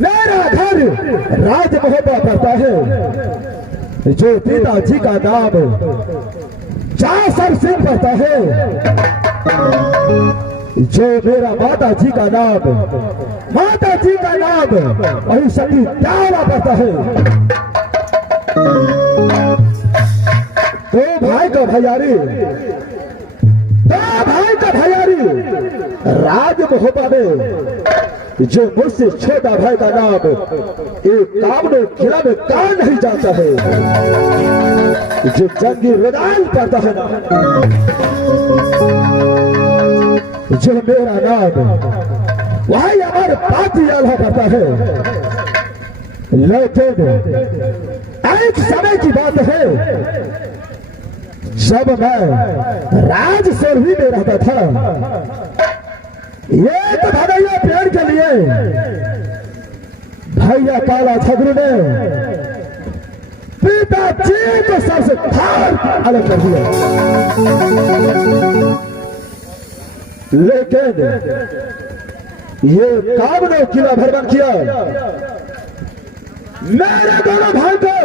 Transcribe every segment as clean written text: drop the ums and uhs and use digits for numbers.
मेरा घर राजमहोबा पड़ता है, जो पिताजी का नाम जासर सिंह पड़ता है, जो मेरा माता जी का नाम वही सभी प्यारा पड़ता है। दो भाई का भैयारी राजमहोबा में जो मुझसे छोटा भाई का नाम एक कामनो किला में कान नहीं जाता है, जो जंगी मैदान पड़ता है ना, जो मेरा नाम वही हमारे पातियाला पड़ता है। लेकिन एक समय की बात है, जब मैं राजसरही में रहता था, एक भदैया पेड़ के लिए भैया काला छगरू ने पिताजी को सबसे अलग कर दिया। लेकिन ये कामनो किला भ्रमण किया, मेरे दोनों भाई को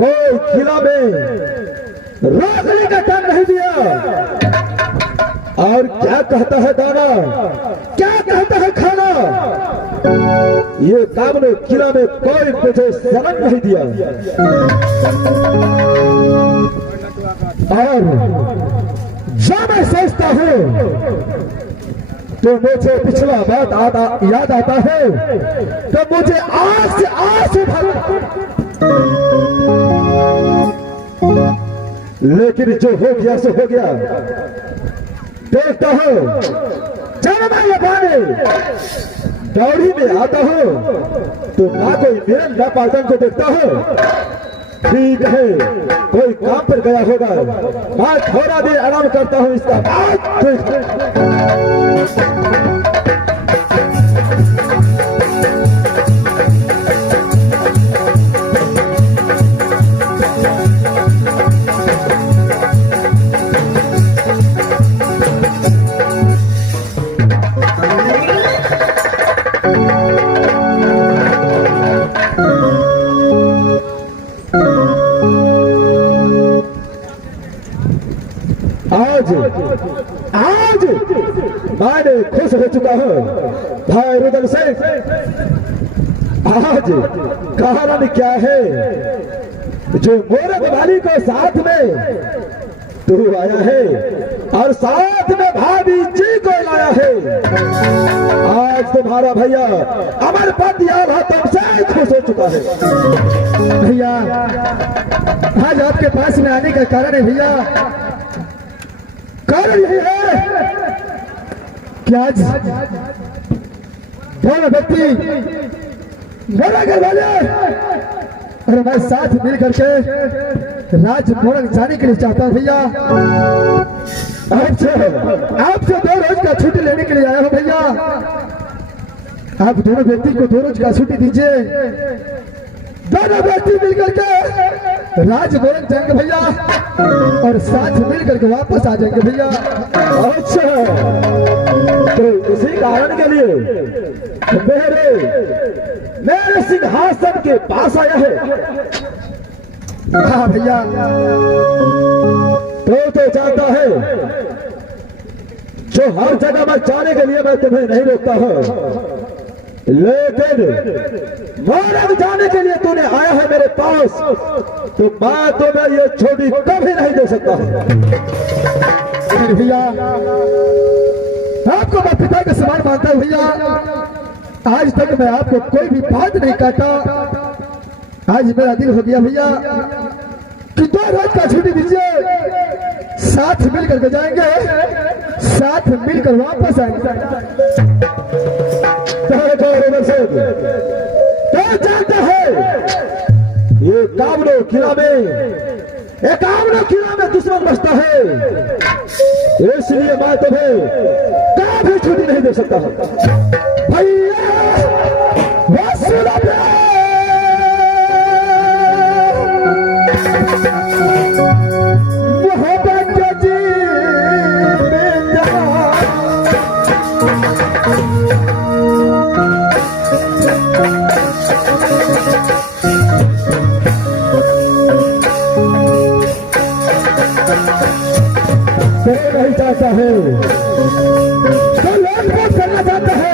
कोई किला में रोकने का काम नहीं दिया। और क्या कहता है दाना, क्या कहता है खाना, ये कामनो किला में कोई मुझे समझ नहीं दिया। और जब मैं सोचता हूँ तो मुझे पिछला बात याद आता है, तो मुझे आंख से आंसू लेकिन जो हो गया सो हो गया। देखता हूँ जब मैं ये पानी दौड़ी में आता हूँ तो ना कोई मेरे ना पाटन को देखता हूँ। ठीक है, कोई काम पर गया होगा, मैं थोड़ा देर आराम करता हूँ, इसका बाद आज मैं खुश हो चुका हूँ भाई रुदल सिंह। आज कारण क्या है जो मोरत वाली को साथ में तू आया है और साथ में भाभी जी को लाया है। आज तुम्हारा भैया अमर पतियाल तुमसे खुश हो चुका है। भैया आज आपके पास में आने का कारण है भैया, कारण यही है कि आज दोनों व्यक्ति मेरा घर वाले और मैं साथ मिल करके राज मोरंग जाने के लिए चाहता हूँ भैया। आपसे 2 रोज का छुट्टी लेने के लिए आया हूँ भैया। आप दोनों व्यक्ति को 2 रोज का छुट्टी दीजिए, दोनों व्यक्ति मिलकर के राज मोरंग जाएंगे भैया और साथ मिल करके वापस आ जाएंगे भैया। अच्छा, तो इसी कारण के लिए मेरे सिंहासन के पास आया है। हाँ भैया, तो जानता है जो हर जगह मैं जाने के लिए मैं तुम्हें नहीं रोकता हूँ, लेकिन मोरंग जाने के लिए तूने आया है मेरे पास, तो मैं तुम्हें ये छोटी कभी नहीं दे सकता। भैया आपको मैं पिता का समान मानता हूँ भैया। आज तक मैं आपको कोई भी बात नहीं काटा। आज मेरा दिल हो गया भैया कि 2 रोज का छुट्टी दीजिए, साथ मिल करके जाएंगे, साथ मिलकर वापस आएंगे। तो जानते हैं ये कामनो किला में दुश्मन बसता है, इसलिए मैं तुम्हें कभी छुट्टी नहीं दे सकता भैया। नहीं चाहता है तो लोग वोट करना चाहता है।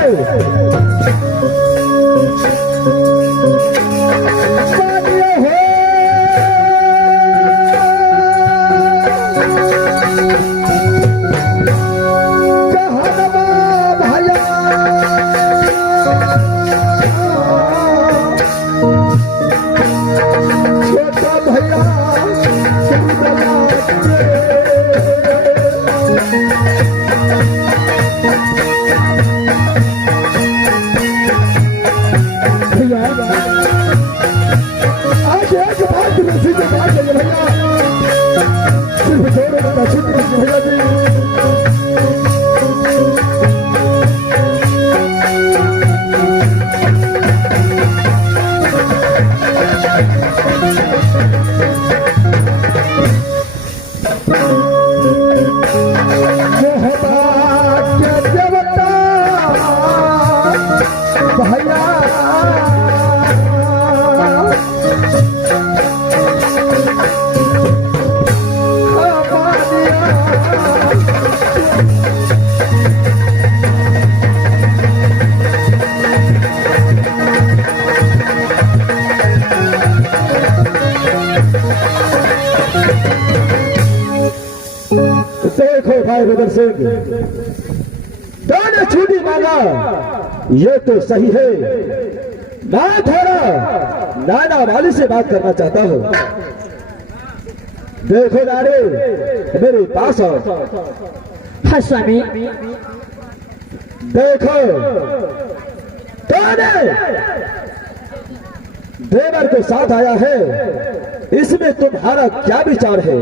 देखो भाई रुदल सिंह, मैंने छुट्टी मांगा ये तो सही है, मैं थोड़ा नाना वाली से बात करना चाहता हूँ। देखो नारे मेरे पास आओ। हाँ स्वामी। देखो देवर के साथ आया है, इसमें तुम्हारा क्या विचार है?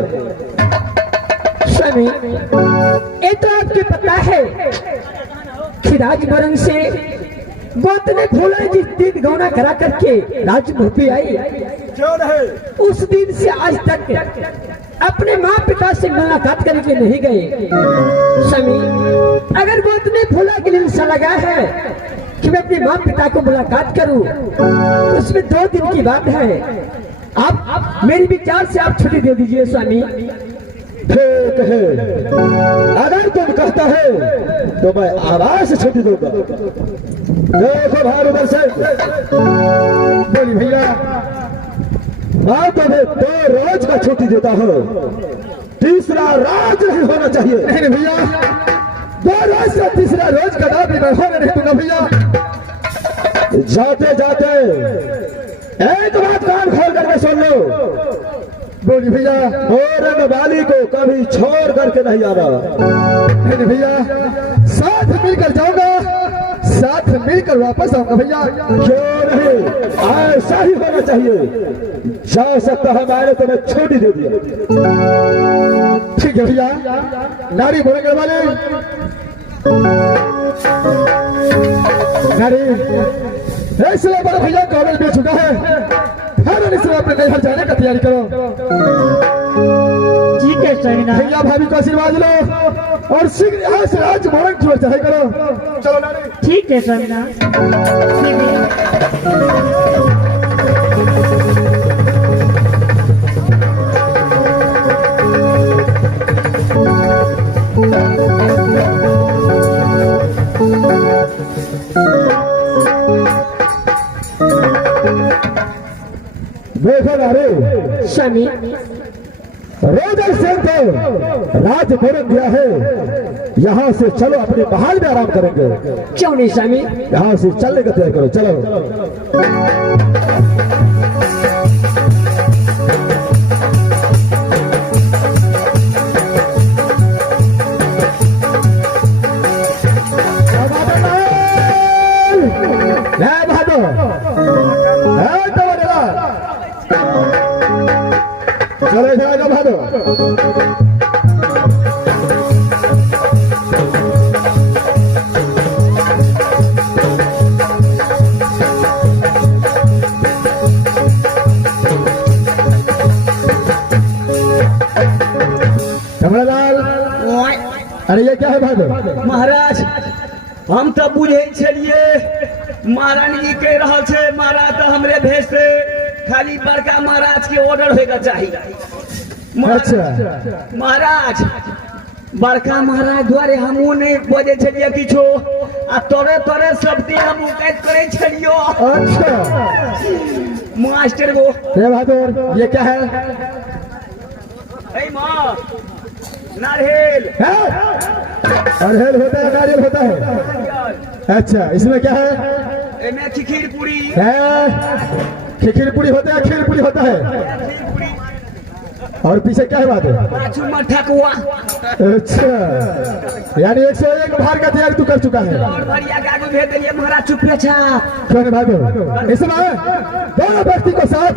स्वामी ये तो आपको पता है कि राज मोरंग से गोत ने फूला जिस दिन गौना करा करके राजमहल पे आई, उस दिन से आज तक अपने माँ पिता से मुलाकात करके नहीं गए। स्वामी अगर गोत ने फूला के लिए ऐसा लगा है कि मैं अपने माँ पिता को मुलाकात करूं, उसमें 2 दिन की बात है। आप मेरे विचार से आप छुट्टी दे दीजिए स्वामी। ठीक है, अगर तुम कहता है तो मैं आवाज से छुट्टी दूंगा। देखो भाई उधर से बोली भैया, मैं तुम्हें 2 रोज का छुट्टी देता हूँ, तीसरा रोज नहीं होना चाहिए। नहीं भैया, 2 रोज से तीसरा रोज का दाबी मैं होने नहीं दूंगा भैया। जाते जाते एक बात कान खोल करके सुन लो, बोली भैया, औरंग वाली को कभी छोड़ करके नहीं आना। नहीं भैया, साथ मिलकर जाऊंगा, साथ मिलकर वापस आऊंगा भैया। क्यों नहीं, ऐसा ही होना चाहिए। जा सकता है, मैंने तुम्हें छुट्टी दे दिया। ठीक है भैया, नारी बोलेंगे वाले नारी इसलिए बड़ा भैया कॉलेज मिल चुका है, फिर इसलिए अपने नैहर जाने का तैयारी करो। ठीक है स्वामीनाथ। भैया भाभी को आशीर्वाद लो और शीघ्र यहाँ से आज मोरंग की ओर चढ़ाई करो। चलो नारी। ठीक है स्वामीनाथ। देखो नारे, स्वामी, रोज से तो राज मोरंग गया है, यहाँ से चलो अपने महल में आराम करेंगे। क्यों नहीं स्वामी? यहाँ से चलने का तय करो, चलो। चलो इधर आगे भागो। कमलालाल, अरे ये क्या है भागो? महाराज, हम तो बुझे छलिए महारानी जी कह रहा छे महाराज तो हमरे भेज से खाली बड़का महाराज के ऑर्डर होगा चाहिए। अच्छा, महाराज, बड़का महाराज द्वारे हमू नहीं बजे छलिए किछो, आ तोरे तोरे शब्दी हम कैद करे छलियो। अच्छा मास्टर वो ये बहादुर, ये क्या है? ए माँ, नारियल अरहर होता है, नारियल होता है। अच्छा, इसमें क्या है? मैं खीर पूरी खीर पूरी होता है, खीर पूरी होता है। खीर पूरी और पीछे क्या है बात है? पाछू में ठकुआ अच्छा, यानी 101 भार का त्याग तू कर चुका है। और भरिया के आगे भेज दिए महाराज चुपे छा। कौन भागो? इस समय दोनों व्यक्ति को साथ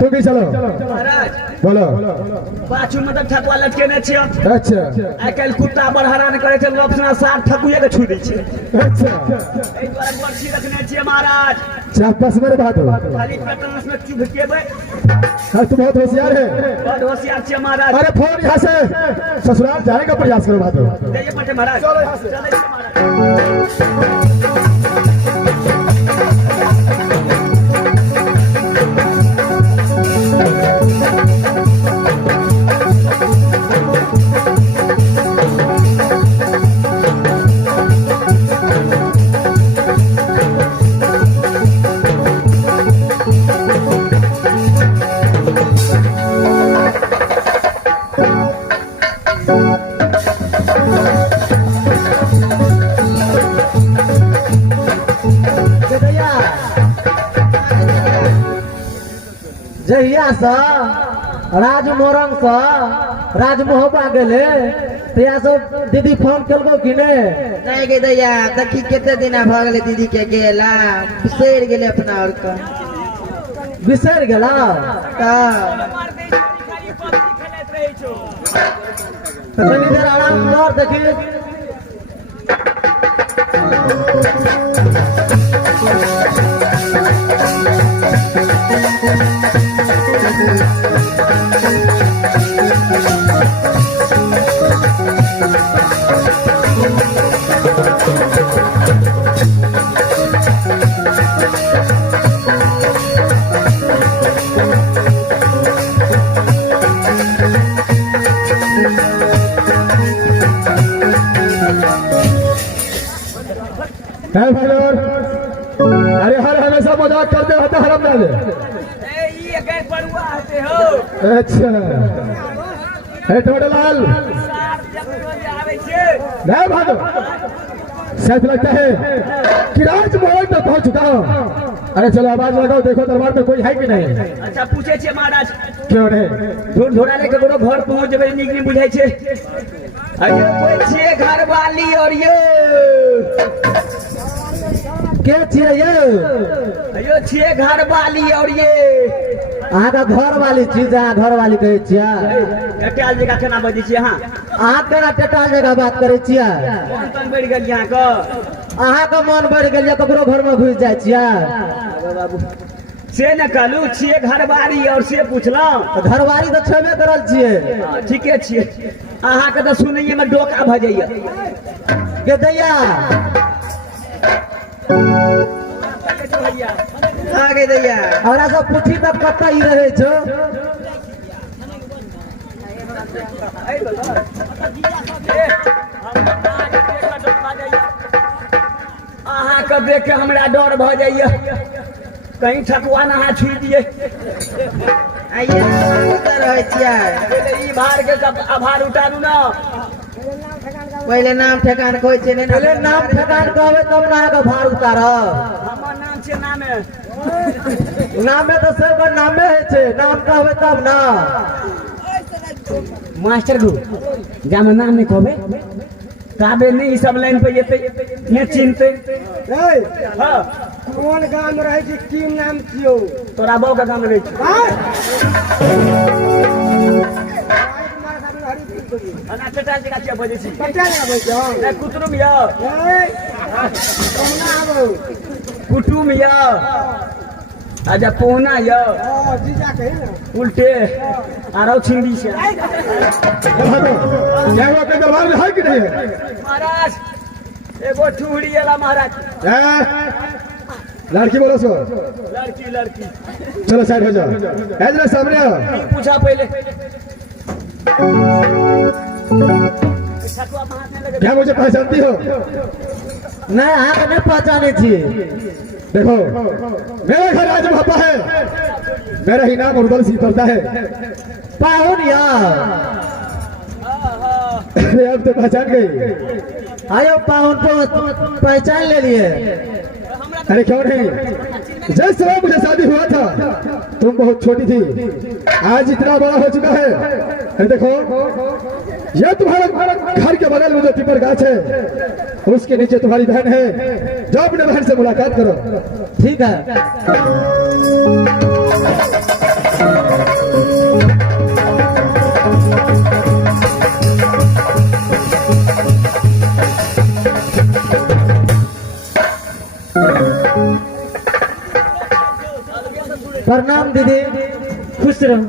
तू भी चलो। महाराज बोलो। पाछू में तो ठकुआ लटके न छियो। अच्छा आइ काल्हि कुत्ता बड़ हैरान करे छै, लोग अपना साथ ठकुए के छू दै छै। अच्छा, एहि दुआरे बर्छी रखने छियै महाराज, चापस मेरे बहादुर, खाली पेटनस में चुभकेबै। तू बहुत होशियार है। बड़ होशियार छियै महाराज। अरे फोन यहाँ से ससुराल जाने का प्रयास करो बहादुर। जाइए पटे महाराज, चलो यहाँ से चले महाराज। जहिया से राज मोरंग से राजमोहबा गेले तहिया से दीदी फोन केलको कि नहीं गे दैया, देखी केते दिन भ गेले दीदी के गेला, बिसर गेले अपना और का। बिसर गेला? तो कनी देर आराम कर, देखी है भाई और अरे हर हमेशा मजाक करते रहता हरम डाले। ये गए पड़ुआ आते हो अच्छा है टोडलाल नहीं भागो। शायद लगता है कि राजमहल तक पहुंच चुका हूँ। अरे चलो आवाज लगाओ, देखो दरबार में कोई है कि नहीं। अच्छा पूछे छे महाराज क्यों नहीं? ढूंढ ढूंढा लेके कोनो घर पहुंच जेबे नीक नहीं बुझाई छे। अयो कोई छे घर वाली और ये के छियै ये? अयो छे घर वाली और ये अहाँ का घर वाली चीज, अहाँ घर वाली कहै छियै? कटाल जगह केना बजै छी अहाँ? अहाँ केना टेटा जगह बात करै छियै? कौन तन बढ़ गेल यहाँ का? अहाँ का मन बढ़ गेल या ककरो घर में घुस जाइ छियै? बाबू से न कहलू छिए घरवारी और से पूछलहुँ। घरवारी तो छेबे करल छियै। ठीके छिए। अहाँ के तो सुनैये में डोका भ जाइए। के दैया आगे दैया हमरा सब पुछी तक कतऽ ही रहे छो? अहाँ के देख के हमरा डर भ जाइए, कहीं ठकुआ नहा छुई दिए। आइए उधर रहे छियै। पहले ई भार के सब आभार उतारू ना। पहले नाम ठेकान कोई छे नहीं। पहले नाम ठेकान कहबै तब ना के भार उतारब। हमर नाम छे नामे। नामे तो सब नामे है छे, नाम कहबै तब ना। मास्टर गु जामे नाम नहीं कहबे काबे नहीं ई सब लाइन पे जेते ने चिनते। हां कौन गाम रहे छी, की नाम छियो? तोरा बाऊ का गाम रहे छी। अना टटा जगह क्या बजे छी? कटा ना बजो ए कुतुम या कौना आबो? कुटुम या आजा पोहना या जीजा कहे ना उल्टे आरो छिंदी से। भागो क्या हुआ के दरबार में है कि नहीं है? महाराज एगो ठुहड़ी वाला महाराज। लड़की बोलो सो। लड़की लड़की चलो साइड हो जाओ, इधर सामने आओ। पूछा पहले ठकुआ महाराज ने लगे। क्या मुझे पहचानती हो? नहीं अहाँ के नहीं पहचाने छी। देखो मेरा घर राज भापा है, मेरा ही नाम उर्दल सिंह पड़ता है। पाहुन या अरे अब तो पहचान गई। आयो पाहुन को पहचान ले लिए। अरे क्यों नहीं, जिस समय मुझे शादी हुआ था तुम बहुत छोटी थी, आज इतना बड़ा हो चुका है। अरे देखो यह तुम्हारा घर के बगल में जो पीपर गाछ है उसके नीचे तुम्हारी बहन है, जाओ अपने बहन से मुलाकात करो। ठीक है। प्रणाम दीदी, खुश रहो।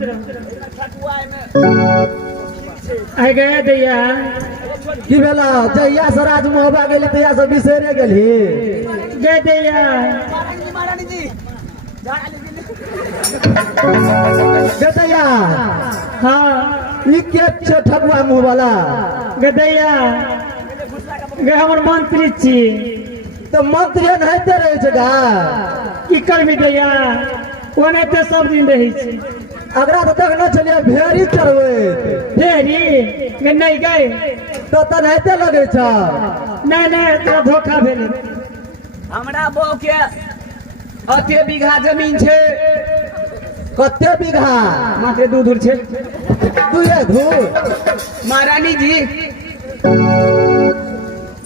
आ गए दैया की भेला? जहिया से राज मोहबा गेली तहिया से बिसरे गेली। गए दैया बेटैया हाँ ई के छे ठकुआ मुंह वाला? गए दैया गए हमर मंत्री छी। तो मंत्री नहते रहे छे गा। की करबी दैया ओनाहिते सब दिन रहै छी। अगरा तो तक न चलिए भेरी चढ़वे ढेरी गए नहीं गए तो नहते लगे छ। नहीं नहीं तोरा धोखा भेलै। हमरा बहू के अते बीघा जमीन छे। कते बीघा? मात्र दू दूर छे। दुए धूर? महारानी जी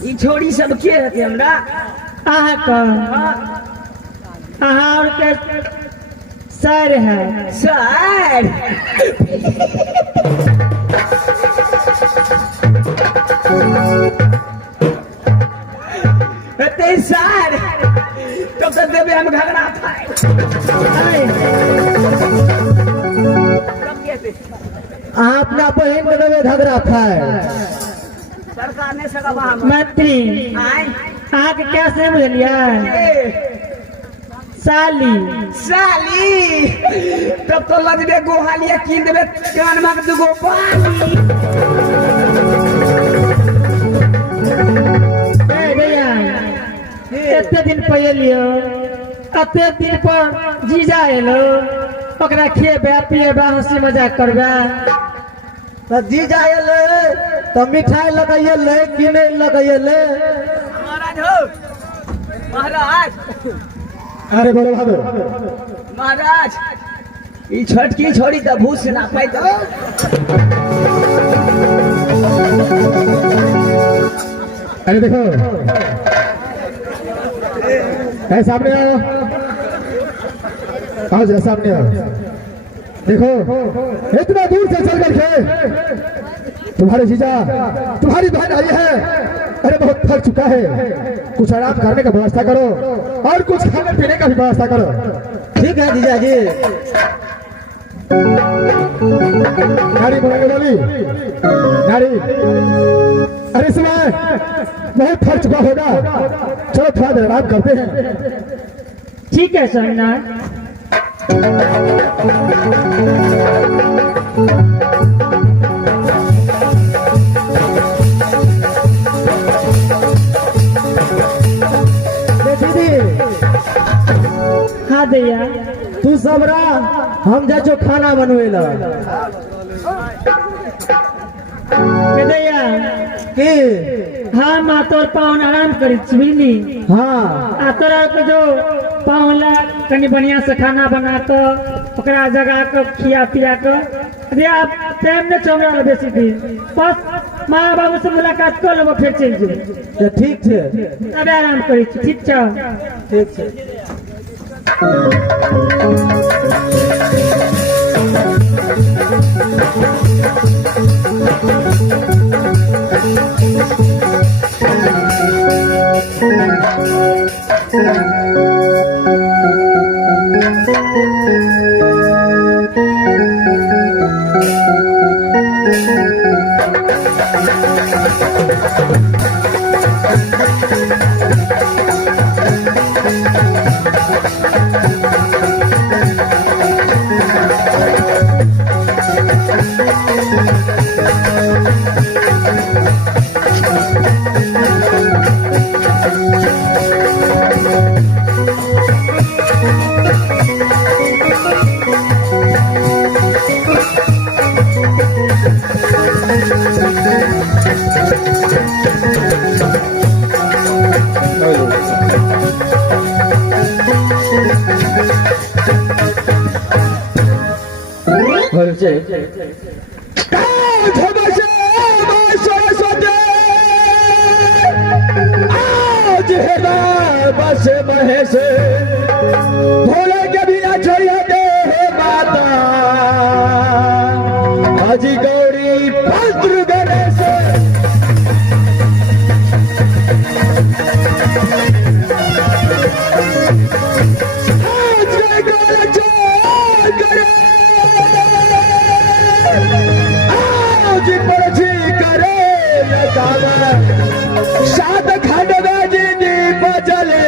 ई छोड़ी सब के रहते हमरा? अहाँ का अहाँ और के सर है। सर ते सर तब तक देवे हम घगरा खाए। अहाँ अपना बहन के देवे घगरा खाए? सरकार ने सगा वहां मंत्री आए अहाँ के क्या से बुझलिए? साली साली तब तो लगबे गोहालिया कीन देबे कान में दुगो पानी। दैया एते दिन पहलियो अते दिन पर जीजा एलो ओकरा खेबे पिएबे हंसी मजाक करबे तो जी जाए तो मिठाई लगाइए ले कि नहीं लगाइए ले। महाराज हो महाराज अरे बोलो भादो महाराज ई छटकी छोड़ी त भूस ना पाई त अरे देखो ऐ सामने आओ आओ जरा सामने आओ। देखो इतना दूर से चल करके तुम्हारे जीजा तुम्हारी बहन आई है। अरे बहुत थक चुका है, कुछ आराम करने का व्यवस्था करो और कुछ खाने पीने का भी व्यवस्था करो। ठीक है जीजा जी। नारी बोलने वाली नारी, अरे समय बहुत थक चुका होगा, चलो थोड़ा देर आराम करते हैं। ठीक है स्वामीनाथ। दीदी हाँ दैया तू सबरा हम जा जो खाना बनवेला के दैया की। हाँ माँ तोर पावन आराम करी बुझली। हाँ आ तोरा के जो पावला कनी बढ़िया से खाना बना के ओकरा जगा के खिया पिया के अरे आप टाइम ने चौरा बेसी दिन बस माँ बाबू से मुलाकात कर लेबो फिर चल जेबो। तो ठीक है अब आराम करी ठीक छ। ठीक है। आज है बस महेश भोले के बिना छोड़िए दे माता हाजी गौरी भद्र गणेश। सात खंड में बजले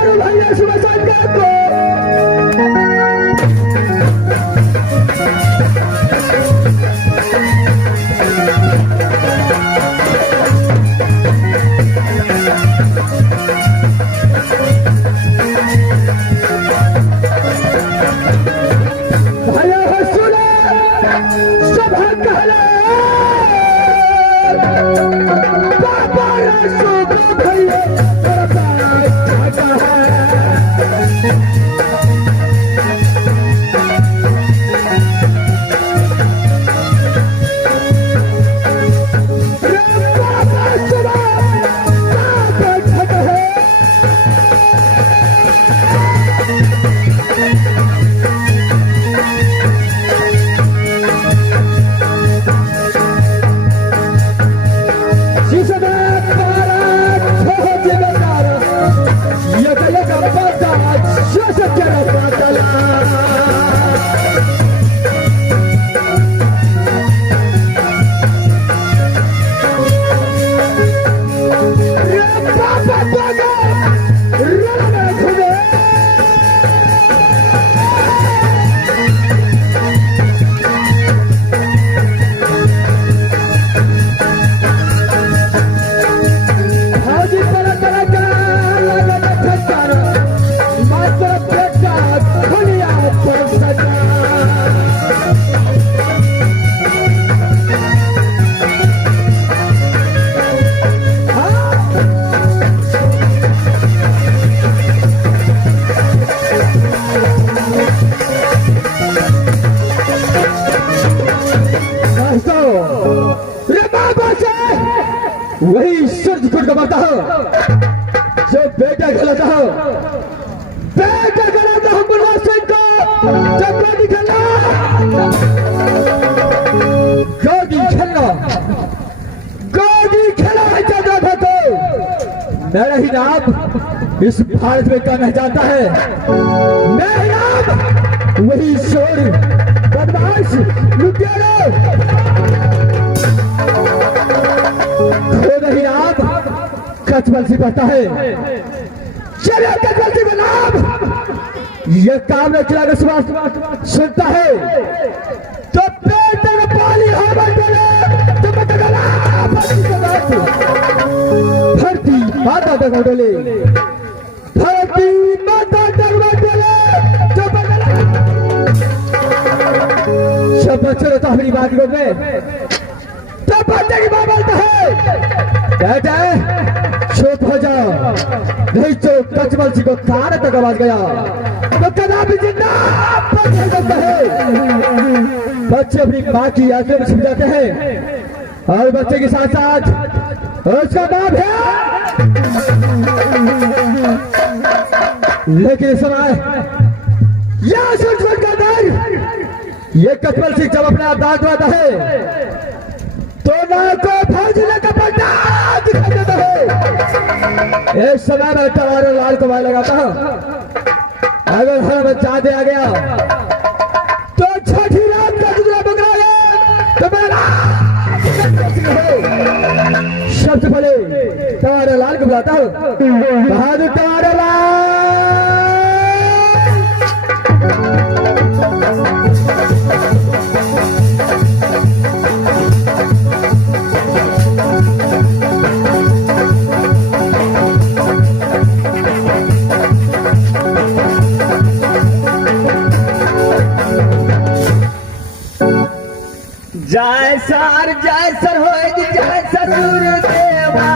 चारों भैया सुबह साथ को वही सूरज कुट कमाता हो जो बेटा खिलाता हो मुन्ना सिंह को जब गोदी खेलना है चाहता था तो मेरा ही नाम इस भारत में कहना जाता है। मेरा नाम वही शोर बदमाश लुटेरा नहीं नाम कचबल से पड़ता है। चलिए कचबल से नाम ये काम में चला सुनता है तो पेट में पानी हो तो धरती माता तक डोले धरती माता तक डोले सब बच्चे तो हमारी बात को में तब बच्चे की बात बोलता है बेटा चुप हो जाओ नहीं तो कचबल सिंह को खाने तक आवाज गया तो कदापि जिंदा बच सकता है। बच्चे अपनी माँ की यादें में छिप जाते हैं और बच्चे के साथ साथ उसका नाम है लेकिन इस समय यह सुन का डर ये कचबल सिंह जब अपने आप दांत आता है तो ना को फौजने का पट्टा दिखाई देता है। इस समय मैं तवारे लाल को मार लगाता हूं अगर हर बच्चा दे आ गया तो छठी रात का गुजरा बकरा गया तो मेरा सबसे पहले तवारे लाल को बुलाता हूं बहादुर तवारे लाल जय सर हो जय ससुर देवा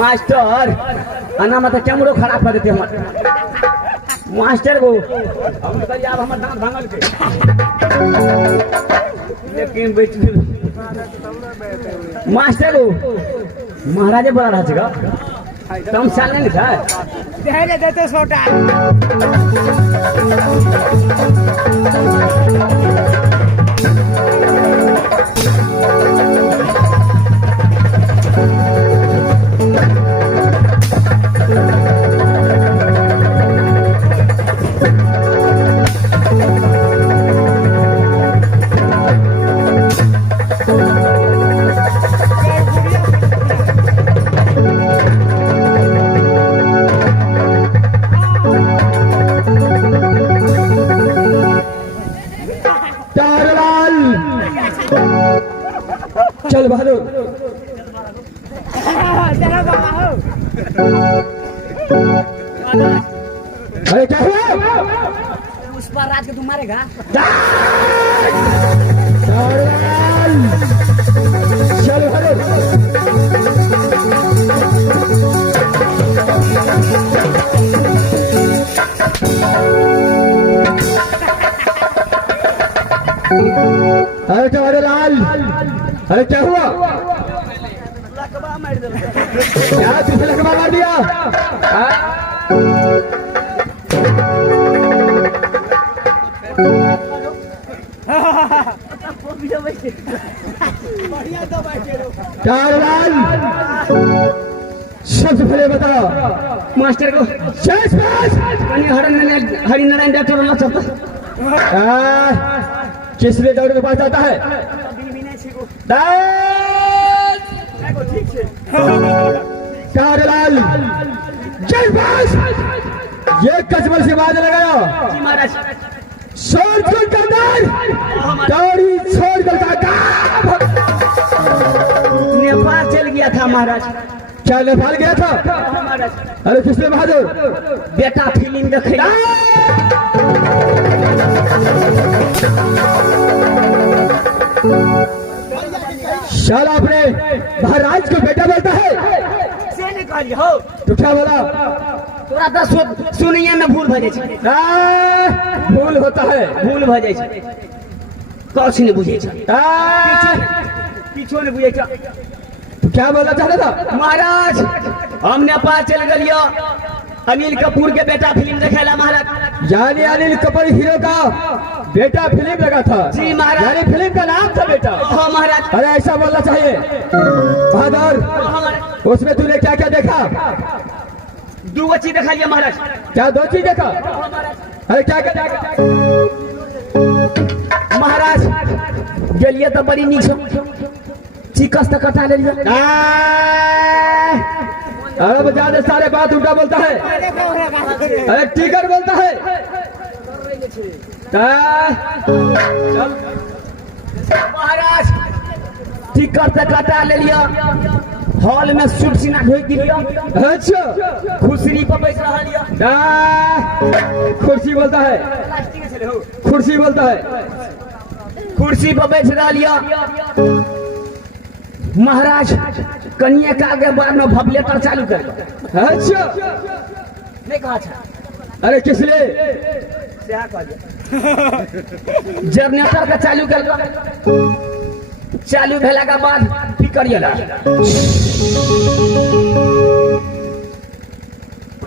मास्टर अन्ना मतलब कैमरो खराब कर देते हमारे मास्टर को हम कहिए अब हमारे दांत भांगल के लेकिन बेच मास्टर को महाराजे बड़ा रहा छेगा तुम साल नहीं था दे देते छोटा प्यारेलाल चल बहादुर अरे क्या हुआ उस पर रात के तुम मारेगा प्यारेलाल चल बहादुर अरे प्यारेलाल अरे क्या हुआ क्या तुझे लकवा मार दिया प्यारेलाल सबसे पहले बताओ मास्टर को शेष पास हरिनारायण डॉक्टर होना चाहता किस लिए डॉक्टर के पास जाता है प्यारेलाल जय पास ये कचमल से बाज लगाया जी महाराज छोड़ कर कंधार दौड़ी छोड़ कर नेपाल चल गया था महाराज क्या नेपाल गया था महाराज अरे किसने बहादुर बेटा फिल्म देखे शाला अपने महाराज को बेटा बोलता है से नहीं कहली हो तो क्या बोला तोरा तो सुनिए में भूल भजे छे भूल होता है भूल भजे छे कौन ने बुझे छे पीछो ने बुझे छे तो क्या बोलना चाहता था महाराज हम नेपाल चल गलियो अनिल कपूर के बेटा फिल्म देखेला महाराज यानी अनिल कपूर हीरो का बेटा फिल्म लगा था जी महाराज यानी फिल्म का नाम था बेटा हाँ महाराज अरे ऐसा बोलना चाहिए बहादुर हाँ महाराज उसमें तूने क्या क्या देखा दो चीज देखा लिया महाराज क्या दो चीज देखा अरे क्या क्या महाराज गेलिए तो बड़ी नीक छो चिकस तक कटा ले लिया अरे बजा दे सारे बात उल्टा बोलता है अरे टिकट बोलता है चल महाराज टिकट तक कटा ले लिया हॉल में सूट सीना ढोक दिया अच्छा खुसरी पर बैठ रहा लिया कुर्सी बोलता है कुर्सी बोलता है कुर्सी पर बैठ रहा लिया महाराज कन्या का आगे बाद में भवलेटर चालू कर अच्छा नहीं कहा था अरे किस लिए जनरेटर का चालू कर चालू भेला के बाद की करिएला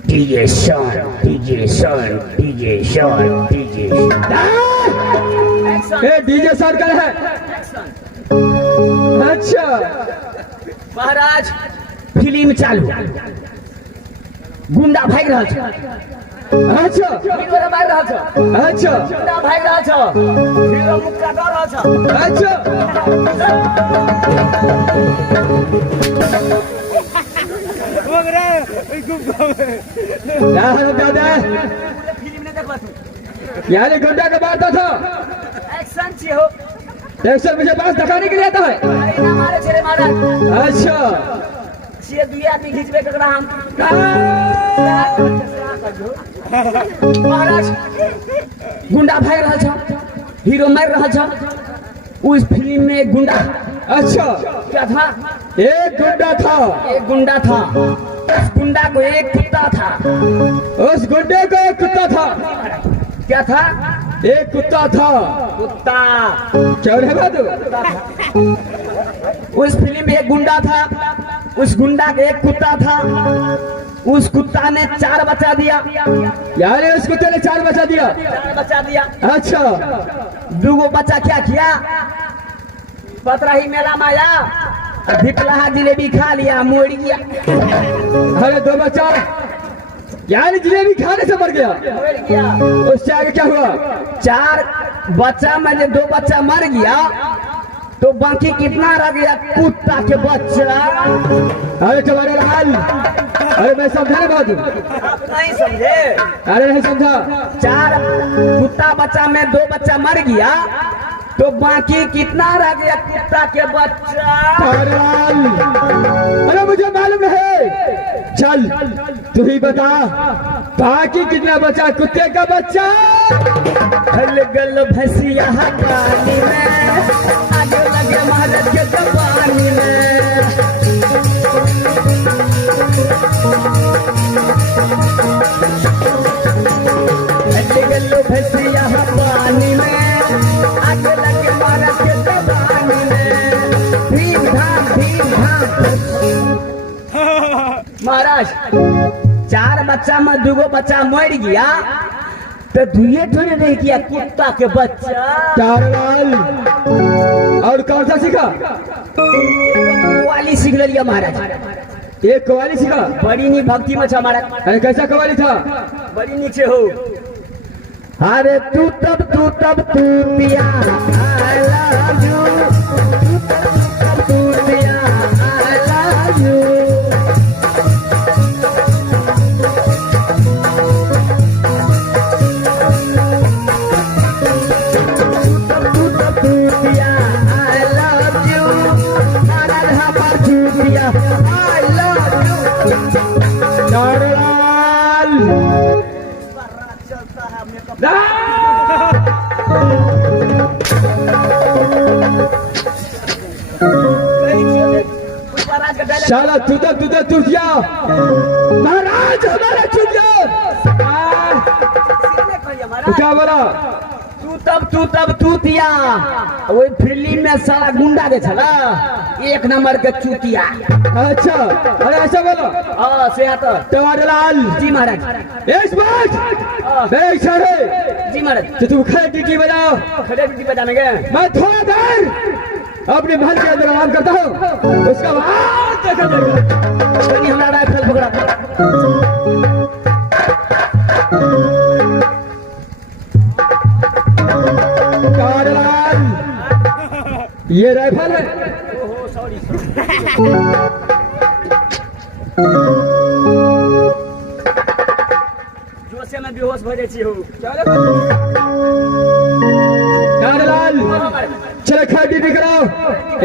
डीजे सन डीजे सन डीजे सन डीजे डीजे सर्कल है अच्छा महाराज फिल्म चालू गुंडा भाग रहा था अच्छा हीरो मार रहा था अच्छा गुंडा भाग रहा था हीरो मुक्का कर रहा था अच्छा दादा फिल्म ने देखा तू यानी गुंडा का बात था एक्शन चाहिए हो एक्शन मुझे पास दिखाने के लिए आता है अरे ना मारे चले महाराज अच्छा से दुई आदमी खींचबे ककरा हम महाराज गुंडा भाग रहा था हीरो मार रहा था उस फिल्म में गुंडा अच्छा क्या था? एक गुंडा था, एक गुंडा था, उस गुंडा को एक कुत्ता था। उस गुंडे को एक कुत्ता था। क्या था? एक कुत्ता था। कुत्ता। क्या रे बाबू? उस फिल्म में एक गुंडा था, उस गुंडा का एक कुत्ता था, उस कुत्ता ने 4 बच्चा दिया। यार उस कुत्ते ने 4 बच्चा दिया। 4 बच्चा दिया। अच्छा 2 बच्चा क्या किया? पतराही मेला में आया, धिपलाहा जिलेबी खा लिया, मोड़ गया। अरे 2 बच्चा यार जिलेबी खाने से मर गया। मोड़ गया। उससे आगे क्या हुआ? 4 बच्चा में जब 2 बच्चा मर गया तो बाकी कितना रह गया? कुत्ता के बच्चा। अरे तुम्हारे लाल, अरे मैं समझा ना बात। आप नहीं समझे? अरे नहीं समझा। 4 कुत्ता बच्चा में 2 बच्चा मर गया तो बाकी कितना रह गया? कुत्ता के बच्चा। तुम्हारे लाल, अरे मुझे मालूम नहीं। चल तू ही बता, बाकी कितना बचा कुत्ते का बच्चा? हल गल भैंसिया पानी में, आगे लगे महाराज के पानी में। हल गल भैंसिया पानी में, आगे लगे महाराज के पानी में। भीम धाम महाराज, 4 बच्चा में 2 बच्चा मर गया तो 2 थोड़े नहीं किया कुत्ता के बच्चा। चार लाल, और कौन सा सीखा? कव्वाली सीख लिया महाराज। एक कव्वाली सीखा। बड़ी नी भक्ति में था महाराज। अरे कैसा कव्वाली था? बड़ी नीचे हो। अरे तू तब तू पिया, I love you। तू पिया, I love you। शाला तू दिया महाराज, हमारा चुतिया। क्या बोला? तू तब तू पिया। वही फिल्म में सारा गुंडा दे छला, 1 नंबर के चूतिया। अच्छा अरे ऐसा बोलो। हाँ से आता। तुम्हारे लाल जी महाराज। इस बात मेरे इशारे जी महाराज। तो तुम खड़े टीटी बजाओ। खड़े टीटी बजाने गए। मैं थोड़ा देर अपने महल के अंदर आराम करता हूँ, उसका बाद देखा जाएगा। हमारा राइफल पकड़ा। ये राइफल है। जो से मैं बेहोश हो जाती हूँ। लाल चले खा ड्यूटी कराओ,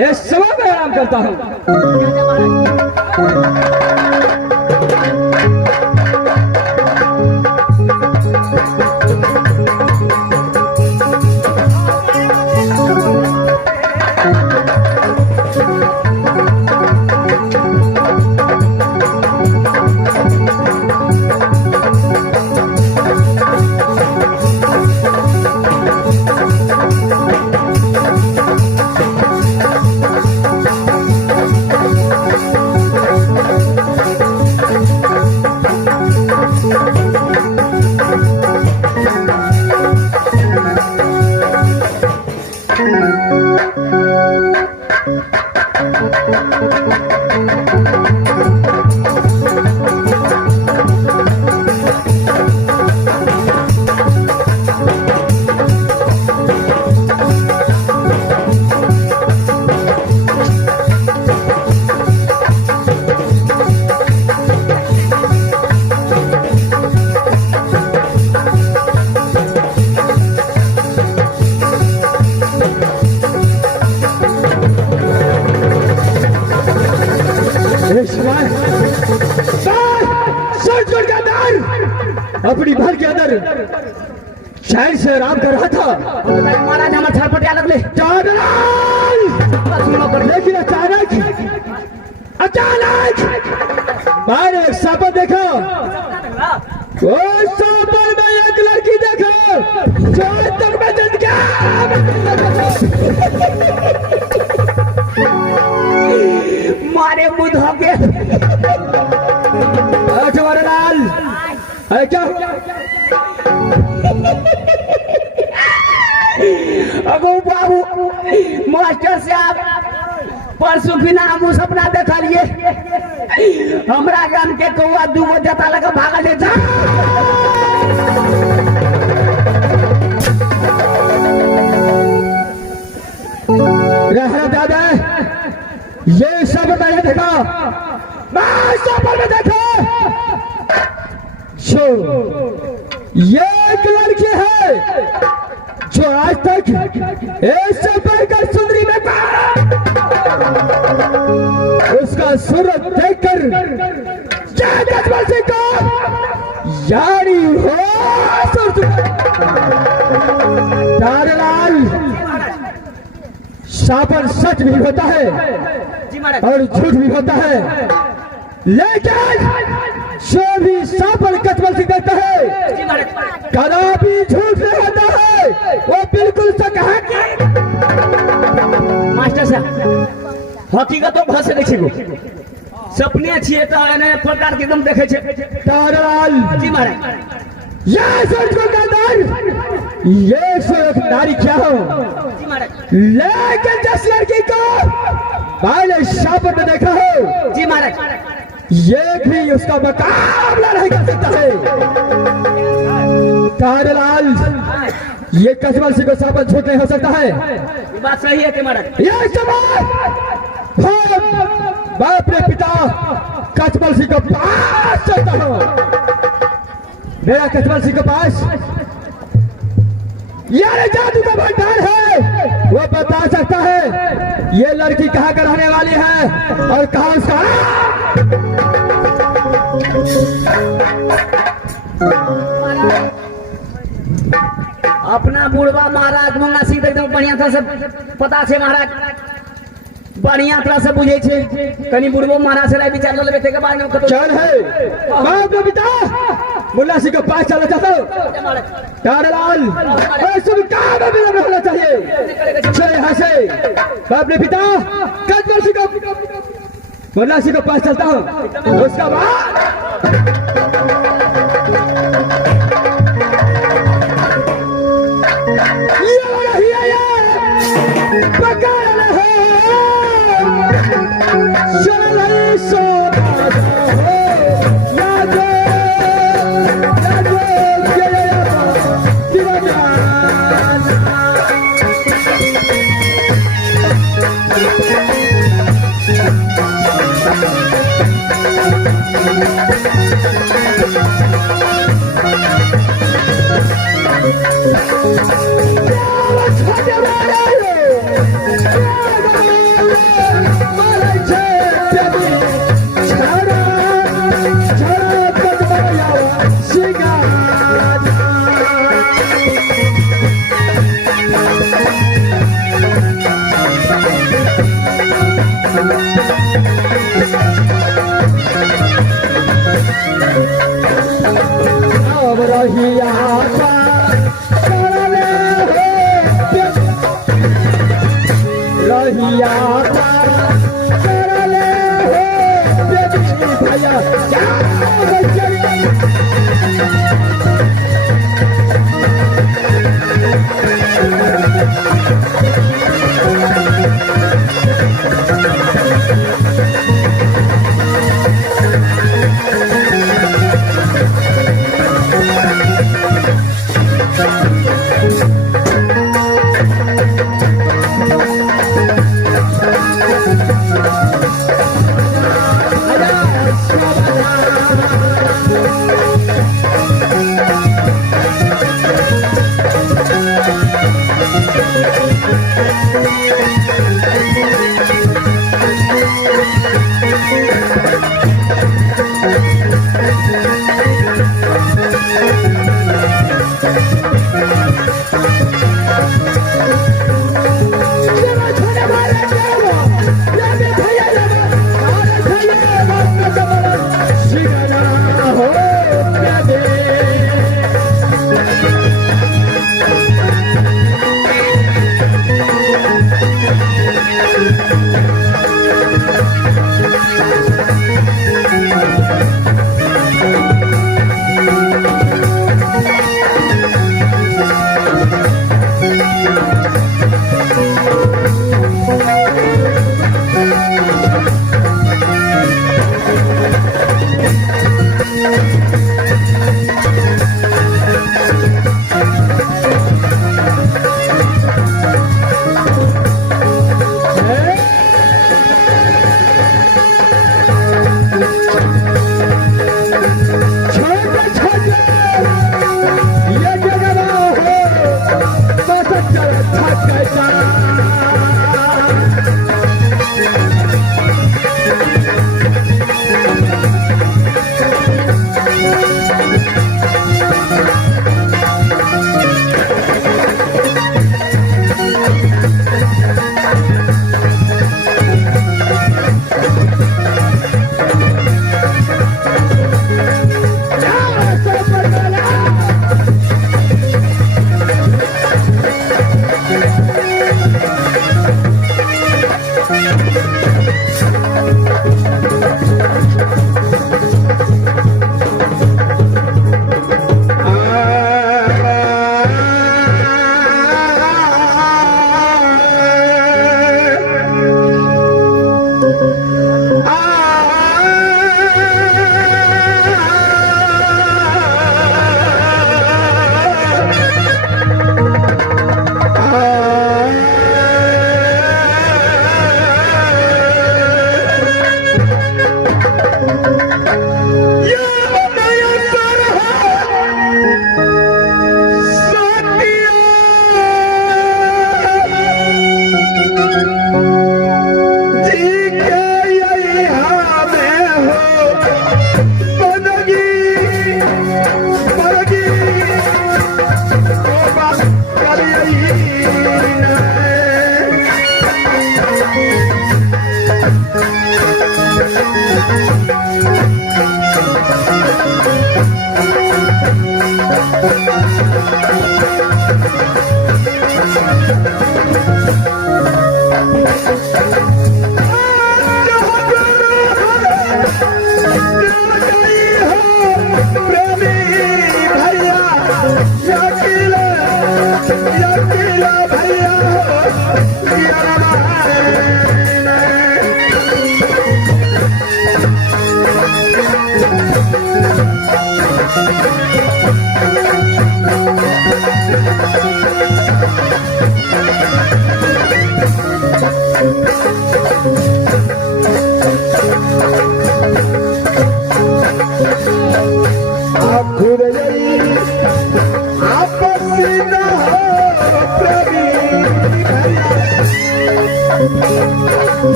इस समय में आराम करता हूँ। अपनी भर के अंदर शायद से आराम कर रहा था। महाराज हमारे छापटिया लगले। सुनो कर लेकिन अचानक मैंने एक सपन देखा। उस सपन में एक लड़की देखा जो आज तक मैं जिंदगी मारे मुंह धो के जवाहरलाल, अरे क्या हुआ? अगो बाबू मास्टर साहब परसों बिना हम सपना देखा लिए हमरा गान के कौआ दूगो जता लगा भागा ले जा। रहना दादा, ये सब मैंने देखा, मैं सपन में देखा। ये एक लड़की है जो आज तक ऐसे बढ़कर सुंदरी में उसका सूरत देखकर को यानी हो तारलाल, शापन सच भी होता है और झूठ भी होता है, लेकिन जो भी शापन कतबल से करता है कदापि झूठ नहीं होता है, वो बिल्कुल सच है। मास्टर साहब हकीकत तो भाषा देखे गो सपने छिए तो एने प्रकार के एकदम देखे छे। तारलाल जी महाराज ये सोच को कहता ये सो एक नारी क्या हो, जी महाराज लेकिन जिस लड़की को मैंने शापन में देखा हो जी महाराज ये भी उसका मुकाबला नहीं कर सकता है। तारलाल ये कजमल सिंह को शापन झूठ नहीं हो सकता है। ये बात सही है कि महाराज ये सवाल मैं अपने पिता कजमल सिंह के पास चलता हूँ। मेरा कजमल सिंह के पास यार जादू का भंडार है, वो बता सकता है ये लड़की कहाँ का रहने वाली है और कहाँ उसका। अपना बुढ़वा महाराज मुन्ना सिंह एकदम बढ़िया तरह से पता है महाराज, बढ़िया तरह से बुझे छे। कनी बुढ़वो महाराज से राय विचार ले लेते के बारे में कतो चल है मैं अपने पिता मुन्ना सिंह के पास चलना चाहता हूँ। तारलाल सुन काम में विलंब होना चाहिए। चल यहाँ से मैं अपने पिता कजमल सिंह को मुन्ना सिंह के पास चलता हूँ। उसका बाद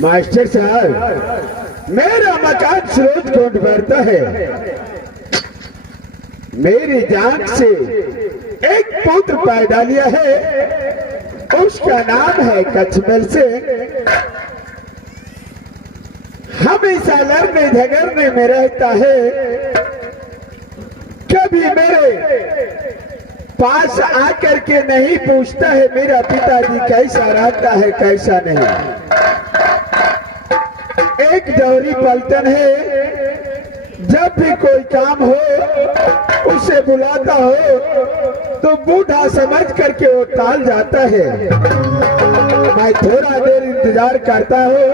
मास्टर साहब, मेरा मकान स्रोत कोट भरता है। मेरी जान से एक पुत्र पैदा लिया है, उसका नाम है कचमल सिंह। हमेशा लड़ने झगड़ने में रहता है, कभी मेरे पास आकर के नहीं पूछता है मेरा पिताजी कैसा रहता है कैसा नहीं। एक जौहरी पलटन है, जब भी कोई काम हो उसे बुलाता हो तो बूढ़ा समझ करके वो टाल जाता है। मैं थोड़ा देर इंतजार करता हूँ,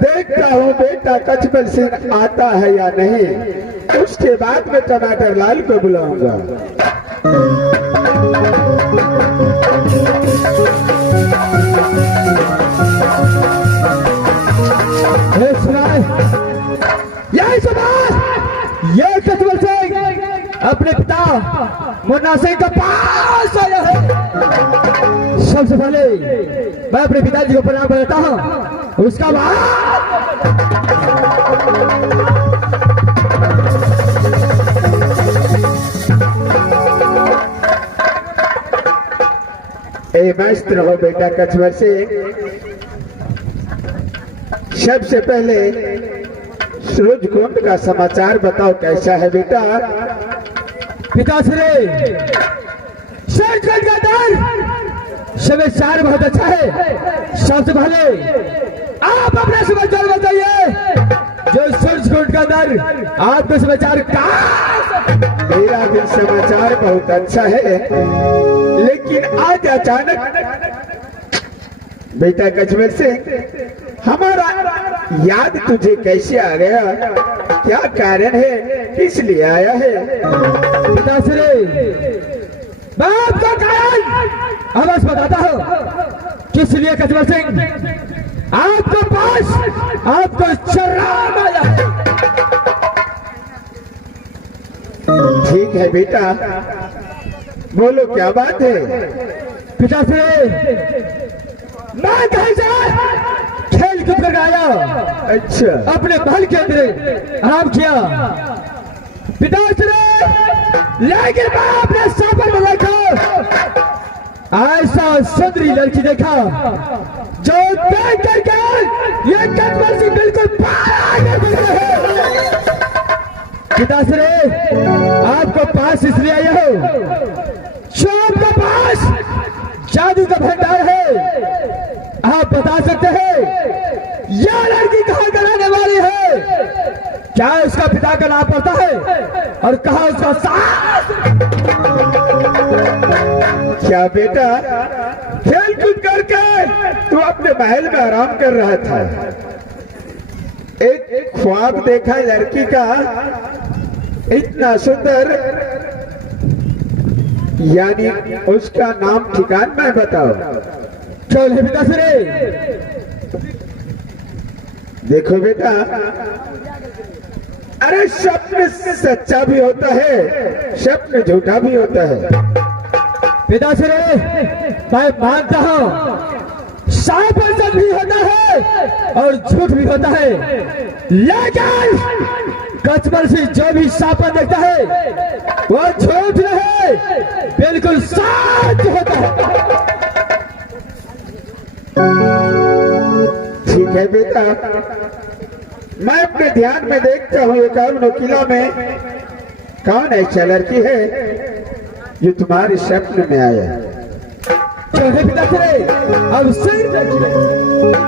देखता हूँ बेटा कचमल सिंह आता है या नहीं। उसके बाद मैं टमाटर लाल को बुलाऊंगा। ये कचमल सिंह अपने पिता मुन्ना सिंह के पास आया है। सबसे पहले मैं अपने पिताजी को प्रणाम करता हूँ, उसका बाद मस्त रहो बेटा कचमल सिंह। सबसे पहले सूरजकुंड का समाचार बताओ, कैसा है बेटा? पिताश्री, सूरजकुंड का दर समाचार बहुत अच्छा है। सबसे पहले आप अपना समाचार बताइए, जो सूरजकुंड का दर आपका समाचार का। मेरा भी समाचार बहुत अच्छा है, लेकिन आज अचानक बेटा कचमल सिंह हमारा याद तुझे कैसे आ गया? क्या कारण है, किस लिए आया है? पिताश्री, मैं आपका कारण अवश्य बताता हूँ। किस लिए कचमल सिंह आपके पास आपको शर्म आया है। ठीक है बेटा, बोलो क्या बात है? पिताश्री, मैं कहीं से खेल कूद कर आया। अच्छा, अपने महल के अंदर आराम किया पिताश्री, लेकिन मैं अपने सपन में देखा ऐसा सुंदरी लड़की देखा जो देख करके ये कचमल सिंह बिल्कुल पागल बन गए हैं। पिताश्री, आपको पास इसलिए आया हो, जो आपके पास जादू का भंडार है। आप बता सकते हैं यह लड़की कहाँ का रहने वाली है? क्या उसका पिता का नाम पड़ता है और कहाँ उसका सास? क्या बेटा, खेल कूद करके तू अपने महल में आराम कर रहा था, एक ख्वाब देखा लड़की का इतना सुंदर, यानी उसका नाम ठिकान में बताओ। चल है पिताश्री। देखो बेटा, अरे स्वप्न सच्चा भी होता है, स्वप्न झूठा भी होता है। पिताश्री मैं मानता हूँ सांप ऐसा भी होता है और झूठ भी होता है, लेकिन कचमल से जो भी सांप देखता है वो झूठ नहीं, बिल्कुल सच होता है। ठीक है बेटा, मैं अपने ध्यान में देखता हूँ ये कौन किला में कौन ऐसा लड़की है जो तुम्हारे स्वप्न में आया। क्यों है पिताश्री, अब सिर रखिए।